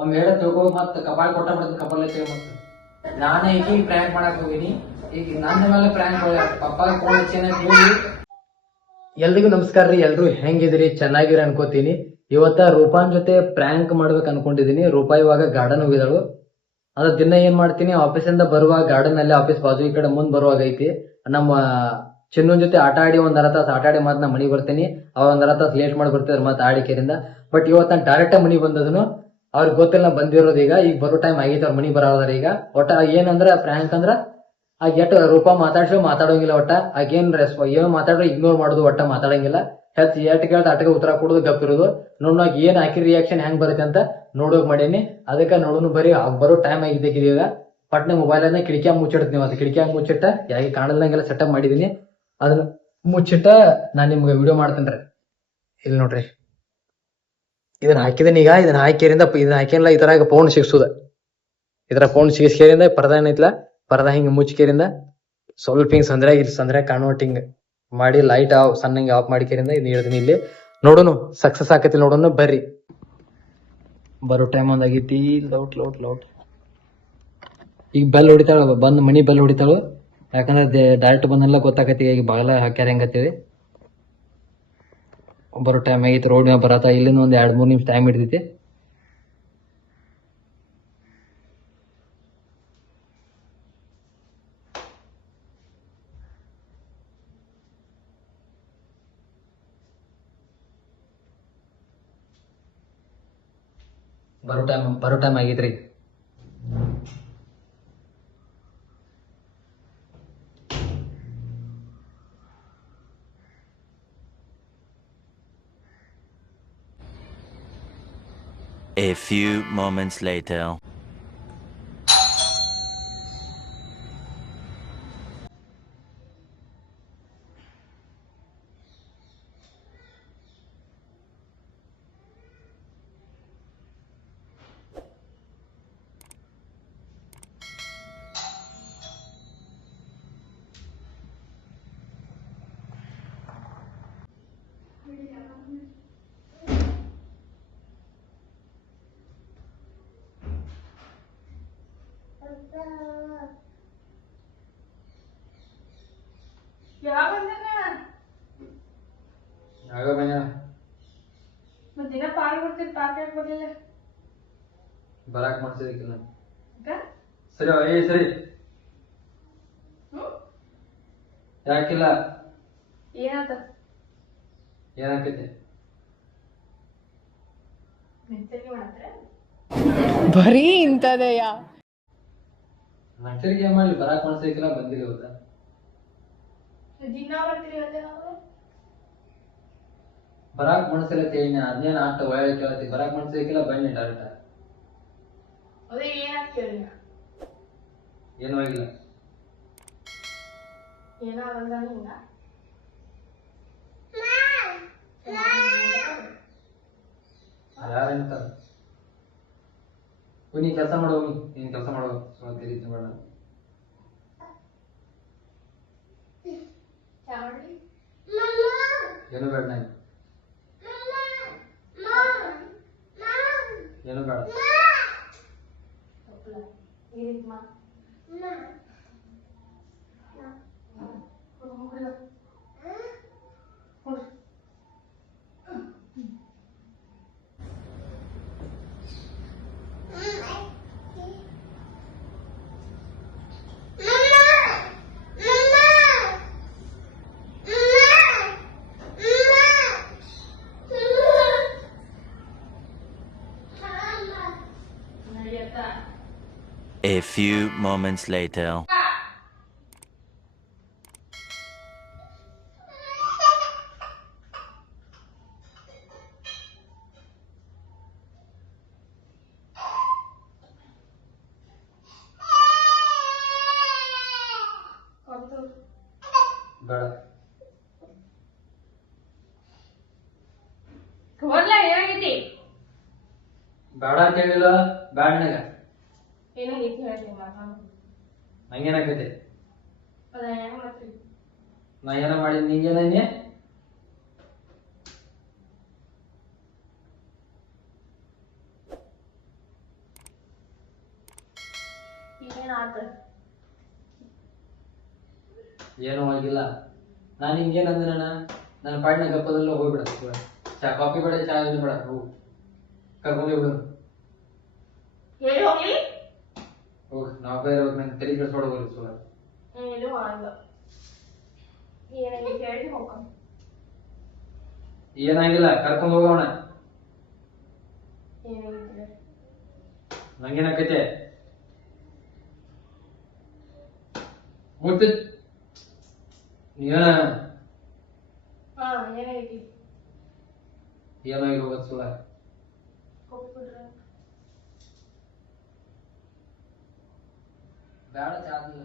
ಒಮ್ಮೆ ಹೇಳ ತಿಳ್ಕೊ ಮತ್ತ ಕಪಾಳ ಕೊಟ್ಟ ಬಿಡ್ತೀನಿ ಕಪಾಲ ಮತ್ತೆ ನಾನು ಈಗ ಪ್ರ್ಯಾಂಕ್ ಮಾಡಕ್ ಹೋಗಿನಿ ಈಗ ನನ್ನ ಮೇಲೆ ಪ್ರ್ಯಾಂಕ್ ಪಪ್ಪ ಫೋನ್ ಹಚ್ಚೇನ ಎಲ್ರಿಗೂ ನಮಸ್ಕಾರ ರೀ. ಎಲ್ರು ಹೆಂಗಿದ್ರಿ? ಚೆನ್ನಾಗಿರಿ ಅನ್ಕೋತೀನಿ. ಇವತ್ತ ರೂಪಾನ್ ಜೊತೆ ಪ್ರ್ಯಾಂಕ್ ಮಾಡ್ಬೇಕು ಅನ್ಕೊಂಡಿದೀನಿ. ರೂಪಾ ಇವಾಗ ಗಾರ್ಡನ್ ಹೋಗಿದಳು. ಅದ್ರ ದಿನ ಏನ್ ಮಾಡ್ತೀನಿ, ಆಫೀಸಿಂದ ಬರುವಾಗ ಗಾರ್ಡನ್ ಅಲ್ಲಿ ಆಫೀಸ್ ಬಾಜು ಈ ಕಡೆ ಮುಂದ್ ಬರುವಾಗ ಐತಿ ನಮ್ಮ ಚಿನ್ನೂನ್ ಜೊತೆ ಆಟ ಆಡಿ ಒಂದ್ ಅರ ತಾಸು ಆಟ ಆಡಿ ಮತ್ ನಾ ಮನಿಗ್ ಬರ್ತೀನಿ. ಅವ ಒಂದ್ ಅರ ತಾಸು ಲೇಟ್ ಮಾಡಿ ಬರ್ತಿದ್ರು ಮತ್ತೆ ಆಡಿಕೆರಿಂದ. ಬಟ್ ಇವತ್ತು ನಾನು ಡೈರೆಕ್ಟ್ ಮನಿಗ್ ಬಂದದನು. ಅವ್ರಿಗೆ ಗೊತ್ತಿಲ್ಲ ನಾ ಬಂದಿರೋದು. ಈಗ ಬರೋ ಟೈಮ್ ಆಗೈತೆ, ಅವ್ರ ಮನಿಗ್ ಬರೋದಾರ. ಈಗ ಒಟ್ಟ ಏನಂದ್ರ ಪ್ರ್ಯಾಂಕ್ ಅಂದ್ರ ಆಗ ಎಟ್ ರೂಪಾ ಮಾತಾಡೋಂಗಿಲ್ಲ. ಒಟ್ಟ ಆಗೇನ್ ಏನು ಮಾತಾಡ್ರೆ ಇಗ್ನೋರ್ ಮಾಡುದು, ಒಟ್ಟ ಮಾತಾಡಂಗಿಲ್ಲ. ಎಟ್ ಕೇಳ್ದ ಅಟಕ ಉತ್ತರ ಕೊಡುದು, ಗಪ್ಪಿರುದು. ನೋಡೋಣ ಏನ್ ಹಾಕಿ ರಿಯಾಕ್ಷನ್ ಹೆಂಗ್ ಬರುತ್ತೆ ಅಂತ ನೋಡೋಕ್ ಮಾಡೇನಿ. ಅದಕ್ಕೆ ನೋಡೋನು ಬರೀ ಬರೋ ಟೈಮ್ ಆಗಿದ್ದೆ ಈಗ. ಪಟ್ನೆ ಮೊಬೈಲ್ ಅನ್ನ ಕಿಟಕಿಯಾಗ ಮುಚ್ಚಿಡ್ತೀನಿ. ಮತ್ತೆ ಕಿಟಕಿಯಾಗ ಮುಚ್ಚಿಟ್ಟ ಯಾಕೆ ಕಾಣಲ್ದಂಗೆಲ್ಲ ಸೆಟಪ್ ಮಾಡಿದೀನಿ. ಅದನ್ನ ಮುಚ್ಚಿಟ್ಟ ನಾನ್ ನಿಮ್ಗೆ ವಿಡಿಯೋ ಮಾಡ್ತೇನ್ರಿ. ಇಲ್ಲಿ ನೋಡ್ರಿ, ಇದನ್ನ ಹಾಕಿದೀನಿ. ಈಗ ಇದನ್ನ ಹಾಕಿರಿಂದ ಇದನ್ನ ಹಾಕಿಲ್ಲ ಈ ತರ ಫೋನ್ ಸಿಗ್ಸುದ. ಇದ್ರ ಫೋನ್ ಸಿಗಿಸ್ಕೇರಿಂದ ಪರ್ದ ಏನೈತ್ಲ, ಪರ್ದ ಹಿಂಗ ಮುಚ್ಕೇರಿಂದ ಸ್ವಲ್ಪ ಹಿಂಗ್ ಸಂದ್ರೆ ಕಾಣುವಟ್ ಹಿಂಗ್ ಮಾಡಿ ಲೈಟ್ ಸಣ್ಣ ಆಫ್ ಮಾಡಿಕೇರಿಂದ ಇದು ಹೇಳ್ತೀನಿ. ಇಲ್ಲಿ ನೋಡೋನು ಸಕ್ಸಸ್ ಆಕತಿ. ನೋಡೋನು ಬರ್ರಿ. ಬರೋ ಟೈಮ್ ಒಂದಾಗೈತಿ. ಲೌಟ್ ಈಗ ಬೆಲ್ ಹೊಡಿತಾಳ, ಬಂದ್ ಮನಿ ಬೆಲ್ ಹೊಡಿತಾಳು. ಯಾಕಂದ್ರೆ ಡೈರೆಕ್ಟ್ ಬಂದೆಲ್ಲ ಗೊತ್ತಾಕತಿ ಈಗ ಬಾಗಲ ಹಾಕ್ಯಾರ ಹೆಂಗತ್ತೇಳಿ. ಬರೋ ಟೈಮ್ ಆಗೈತಿ. ರೋಡ್ ಮ್ಯಾಗ ಬರತ್ತ. ಇಲ್ಲಿಂದ ಒಂದ್ 2-3 ನಿಮಿಷ ಟೈಮ್ ಹಿಡಿದೈತಿ. ಬರೋ ಟೈಮ್ ಆಗೈತ್ರಿ. A few moments later. ದಿನ ಪಾರ್ಕ್ ಬರ್ತೀನಿ, ಪಾರ್ಕ್ ಯಾಕೆ ಬರ್ಲಿಲ್ಲ? ಬರಾಕ್ ಮಾಡ್ಸಿದಕ್ಕಿಲ್ಲ. ಸರಿ ಸರಿ ಯಾಕಿಲ್ಲ? ಏನಾಕೈತಿ? ಬರೀ ಇಂತದೆಯ ನರ್ಸರಿಗೆ ಏನ್ ಮಾಡ್ಲಿ? ಬರಾಕ್ ಮಾಡ್ಸಿದಕ್ಕಿಲ್ಲ, ಬಂದಿಲ್ಲ ಇವತ್ತ. ದಿನ ಬರ್ತೀರಿ ಇವತ್ತೆ ನಾವು? ಬರಾಕ್ ಮನ್ಸಿಲ್ಲ ತೇಳಿನ ಅದ್ನೇನ್ ಆಟ ಒಳ್ಳೆ ಕೇಳತಿ. ಬರಾಕ್ ಮನ್ಸಿಲ್ಲ, ಬನ್ನಿ ಡೈರೆಕ್ಟ್. ಅದೇ ಏನಾಗ್ ಕೇಳಿ? ಏನೂ ಆಗಿಲ್ಲ. ಏನಾಗಲ್ಲ ಹಿಂಗ ಯಾರಂತ ನೀ ಕೆಲಸ ಮಾಡೋ, ನೀನ್ ಕೆಲಸ ಮಾಡೋ. ರೀತಿ ಮಾಡ ಏನು ಬೇಡ, ನಾನು ಏನು ಬೇಡ. A few moments later. ಬೇಡ ಏನಾಗೈತಿ? ಬೇಡ ಅಂತ ಹೇಳಿಲ್ಲ. ಬ್ಯಾಡ ನನಗ. ಏನಾಗೈತಿ ಹೇಳಿ. ನಂಗೇನಾಕೈತಿ? ಅದ ಹೆಂಗ್ ಮಾಡ್ತೀವಿ? ನಾ ಏನ ಮಾಡಿದ್ ನಿಂಗೇನೇ? ಏನಾತ? ಏನೂ ಆಗಿಲ್ಲ. ನಾನು ಹಿಂಗೇನಂದ್ರೆ ನನ್ನ ಪಾಡಿನ ಗಪ್ಪದಲ್ಲ ಹೋಗ್ಬಿಡ. ಚಾ ಕಾಫಿ ಬೇಡ, ಚಾ ಇದು ಬೇಡ, ಹೋಗು ಕರ್ಕೊಂಡು ಹೋಗ್ಬಿಡು. ಹೇಳಿ ಹೋಗಿ. ಹೋಗಿ ನಾವು ಬೇರೆ ನಂಗೆ ತಲೆ ಕೆಡಿಸ್ಕೊಡ ಹೋಗ್ಲಿ ಸುಳ. ಇದು ಆಗಲ್ಲ. ಏನಾಗಿ ಹೇಳಿ ಹೋಗ. ಏನಾಗಿಲ್ಲ, ಕರ್ಕೊಂಡು ಹೋಗೋಣ. ಏನಾಗಿದ್ರೆ ನಂಗೇನಾಕೈತೆ ಮುಟ್ಟ ಏನ ಏನಾಗೈತಿ? ಏನೋ ಈಗ ಹೋಗೋದು ಸುಳ. ಹೋಗ್ಬಿಡ್ರೆ ಬೇಡ, ಚಾದಿಲ್ಲ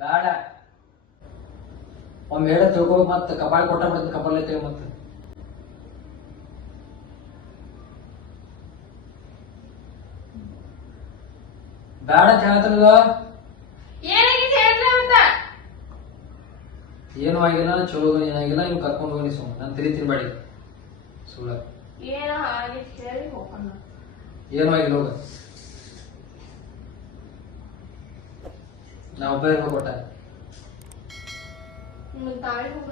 ಬೇಡ. ಒಮ್ಮೆ ಹೇಳ ತಿಳ್ಕೊ, ಮತ್ತೆ ಕಪಾಳ ಕೊಟ್ಟ ಬಿಡ್ತೀನಿ, ಕಪಾಲ ತೆಗ ಮತ್ತೆ. ಬೇಡ ಹೇಳ್ತಾನಲ್ಲ. ಏನಾಗೈತಿ ಹೇಳ್ರಿ ಅಂತ. ಏನೂ ಆಗಿಲ್ಲ, ಚಲೋ ಏನಾಗಿಲ್ಲ, ಇವ್ ಕರ್ಕೊಂಡು ಹೋಗಿ ಸುಮ್ಮ. ನಾನು ತಿರಿ ತಿನ್ಬೇಡಿ ಸುಳ್ಳ. ಏನ ಆಗೈತಿ ಹೇಳಿ ಹೋಗೋಣ. ಏನೂ ಆಗಿಲ್ಲ, ಹೋಗ. ನಾ ಒಬ್ಬ ಕೊಟ್ಟ. ತಾಳಿ ಹೋಗ.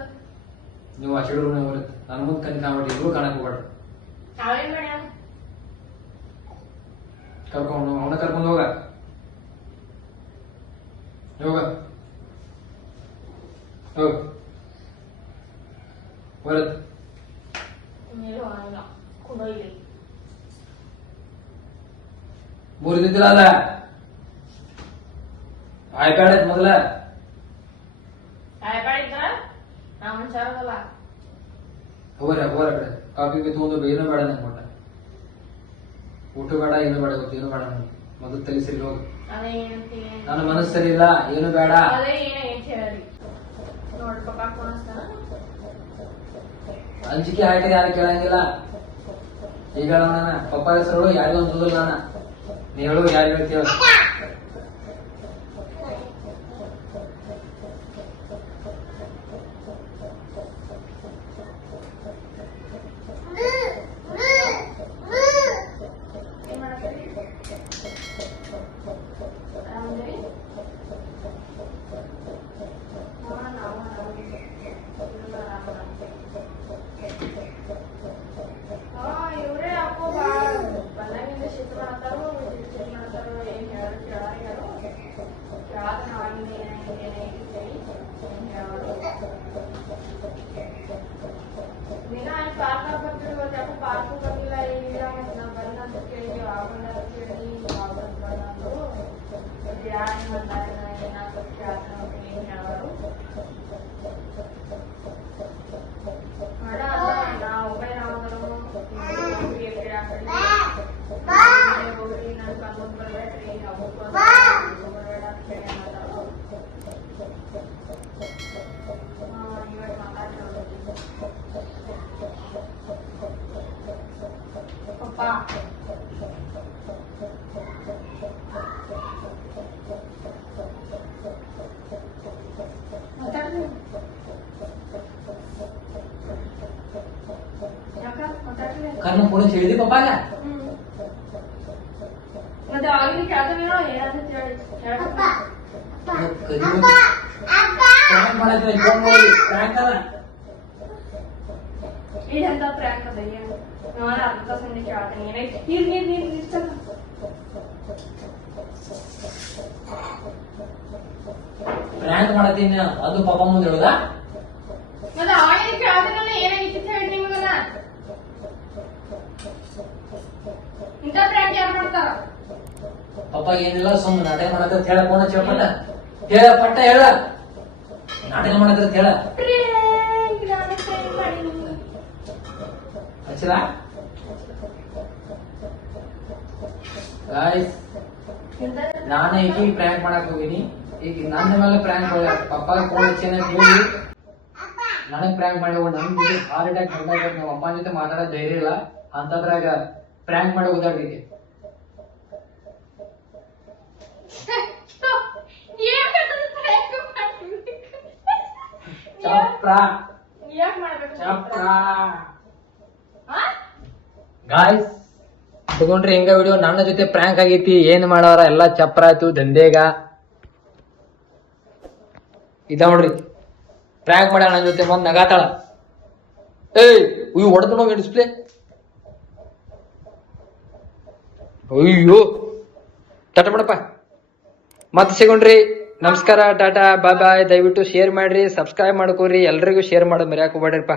ನೀವು ಅಷ್ಟು ಬರುತ್ತೆ. ನನ್ನ ಮುಂದೆ ಕಣ್ ಕಾಣ್ಬೇಡಿ, ಇಬ್ರು ಕಾಣಕ್ ಹೋಗ್ಬೇಡ್ರಿ. ತಾಳಿ ಮಾಡ್ಯಾನ. ಕರ್ಕೊಂಡು ಅವನ ಕರ್ಕೊಂಡು ಹೋಗ. ಹೋಗ ಹೋಗ ಬರತ್. ಮೇಲೆ ಹೋಗಲ್ಲ. ಕೊಡೋಯ್ಲಿ. 3 ದಿನದಿಲ್ಲ ಆಯ್ಪಾಡ ಮೊದಲ ಆಯ್ಪಾಡಿದ್ರ ನಾ ಮನುಷ್ಯರಲ್ಲ. ಹೋಗ್ರ ಹೋಗ್ರ ಕಡೆ ಕಾಫಿ ತಗೊಂಡು ಏನೂ ಬೇಡ ನಂಗೆ ಕೊಟ್ಟ. ಊಟ ಬೇಡ, ಏನು ಬೇಡ, ಗೊತ್ತು ಏನು ಬೇಡ. ನನಗೆ ಮೊದಲು ತಲೆ ಸರಿ ಹೋಗು. ಅದೇ ಏನಂತೀನಿ. ನನ್ನ ಮನಸ್ಸು ಸರಿ ಇಲ್ಲ, ಏನು ಬೇಡ. ಅದೇ ಏನಾಗೈತಿ ಹೇಳಿ ನೋಡಿ. ಪಪ್ಪ ಕೊನಸ್ತಾನ. ಅಂಜಿಕೆ ಹಾಕಿದ್ರೆ ಯಾರು ಕೇಳಂಗಿಲ್ಲ. ಈಗ ನಾನು ಪಪ್ಪ ಹೆಸರು ಯಾರಿಗೂ ಅನ್ಸೋದಿಲ್ಲ. ನಾನು ನೀ ಹೇಳು, ಯಾರು ಹೇಳ್ತೀವ. ಏನ್ ಮಾಡತ್ತೀರಿ? ಆರಾಮದಿರಿ? ನಾವು ಆರಾಮಿದ್ದೀವಿ. ಇವ್ರೇ ಅಪ್ಪು ಬಾಳ ಬಂದಾಗಿಂದ ಶಿಫ್ಟ್ ಮಾಡ್ತಾರೋ ಶಿಫ್ಟ್ ಮಾಡ್ತಾರೋ ಏನ್ ಹೇಳೋದು ಕೇಳಾರು ಕೇಳಾಕ ನಾವಾಗಿಂದ ಏನಾಗಿದೆ ಏನ್ ಹೇಳೋದು. ದಿನ ಅಲ್ಲಿ ಪಾರ್ಕ್ ಬರ್ತಿರ್ಬೋದು. ಯಾಕೋ ಪಾರ್ಕು ಬಂದಿಲ್ಲ, ಏನಿಲ್ಲ. ಮತ್ತೆ ನಾವು ಬಂದ ಅಂತ ಕೇಳಿದ್ವಿ, ಆಗೊಂಡ ಅಂತ ಕೇಳಿ ಆಗೊಂಡ್ ಬಂದು ಯಾರು ಬಂದಾಗ ಏನಾದ್ರು ಕೇಳ್ತಾನ ಏನ್ ಹೇಳೋರು. ಮಾಡ ನಾವು ಒಬ್ಬರೇ ನಾವಾದ್ರು ಹೋಗ್ರಿ ನಾನು ಕರ್ಕೊಂಡು ಬರ್ಬೇಡ್ರಿ, ಹೋಗ್ಬೇಡ ಅಂತ ಹೇಳಿ ಮಾತಾಡೋ. ಇವಾಗ ಮಾತಾಡ್ತಾರೆ ಪಪ್ಪ. ಮಾತಾಡ್ರಿ. ಯಾಕ ಮಾತಾಡ್ರಿ? ಕರ್ನ ಫೋನ್ ಹೇಳಿದಿ ಪಪ್ಪಾಗ. ಮತ್ತೆ ಆಗಿನ ಕೇಳ್ತವೇನೋ ಏನಾದ್ರು ಹೇಳಿ ಹೇಳ್ಬೇಕು. ಇದಂತ ಪ್ರ್ಯಾಂಕ್ ಅದ ಏನು? ನಾನು ಅರ್ಧ ಸಂಧಿ ಕೇಳ್ತೇನೆ. ಏನೈತಿ? ನೀರ್ ಚಂದ. ಪ್ರ್ಯಾಂಕ್ ಮಾಡತ್ತೀನಿ ಅದು ಪಾಪ ಮುಂದೆ ಹೇಳುದ. ಮತ್ತೆ ಆಗಿನ ಕೇಳ್ತೇನಲ್ಲ ಏನಾಗಿತ್ತು ಅಂತ ಹೇಳಿ ನಿಮಗನ. ಇಂಥ ಪ್ರ್ಯಾಂಕ್ ಯಾರು ಮಾಡ್ತಾರ? ಪಪ್ಪ ಏನಿಲ್ಲ, ಸುಮ್ಮನೆ ನಾಟಕ ಮಾಡತ್ತ ಹೇಳ. ಫೋನ್ ಹಚ್ಚ ಹೇಳ, ಪಟ್ಟ ಹೇಳ. ನಾಟಕ ಮಾಡತ್ತ ಹೇಳ. ಹಚ್ಚಲ ಗಾಯ್ಸ್, ನಾನು ಈಗ ಪ್ರ್ಯಾಂಕ್ ಮಾಡಕ್ ಹೋಗಿನಿ. ಈಗ ನನ್ನ ಮೇಲೆ ಪ್ರ್ಯಾಂಕ್ ಪಪ್ಪ ಫೋನ್ ಹಚ್ಚೇನೆ ಹೋಗಿ ನನಗ್ ಪ್ರ್ಯಾಂಕ್ ಮಾಡಿ ನಮ್ಗೆ ಹಾರ್ಟ್ ಅಟ್ಯಾಕ್ ಬಂದಾಗ ನಮ್ಮ ಅಪ್ಪನ ಜೊತೆ ಮಾತಾಡೋ ಧೈರ್ಯ ಇಲ್ಲ ಅಂತದ್ರಾಗ ಪ್ರ್ಯಾಂಕ್ ಮಾಡಿ ಓದಾಡ್ಲಿಕ್ಕೆ. ಗಾಯ್ಸ್, ತಗೊಂಡ್ರಿ ಹಿಂಗ ವಿಡಿಯೋ ನನ್ನ ಜೊತೆ ಪ್ರ್ಯಾಂಕ್ ಆಗೈತಿ ಏನ್ ಮಾಡವ್ರ ಎಲ್ಲಾ ಚಪ್ರ ಆಯ್ತು ದಂಧೆಗ ಇದ ನೋಡ್ರಿ ಪ್ರ್ಯಾಂಕ್ ಮಾಡ್ಯಾಳ ನನ್ನ ಜೊತೆ ಬಂದ್ ನಗಾತಾಳ ಏಯ್ ಇವ್ ಹೊಡೆದ ನೋಡಿ ಡಿಸ್ಪ್ಲೇ ಅಯ್ಯೋ ಟಾಟಾ ಮಾಡಪ್ಪ ಮತ್ತೆ ಸಿಗೋಣ್ರಿ ನಮಸ್ಕಾರ ಟಾಟಾ ಬಾಯ್ ಬಾಯ್ ದಯವಿಟ್ಟು ಶೇರ್ ಮಾಡ್ರಿ ಸಬ್ಸ್ಕ್ರೈಬ್ ಮಾಡ್ಕೋರಿ ಎಲ್ರಿಗೂ ಶೇರ್ ಮಾಡೋದು ಮರ್ಯಾಕ ಹೋಗ್ಬೇಡ್ರಿಪ್ಪ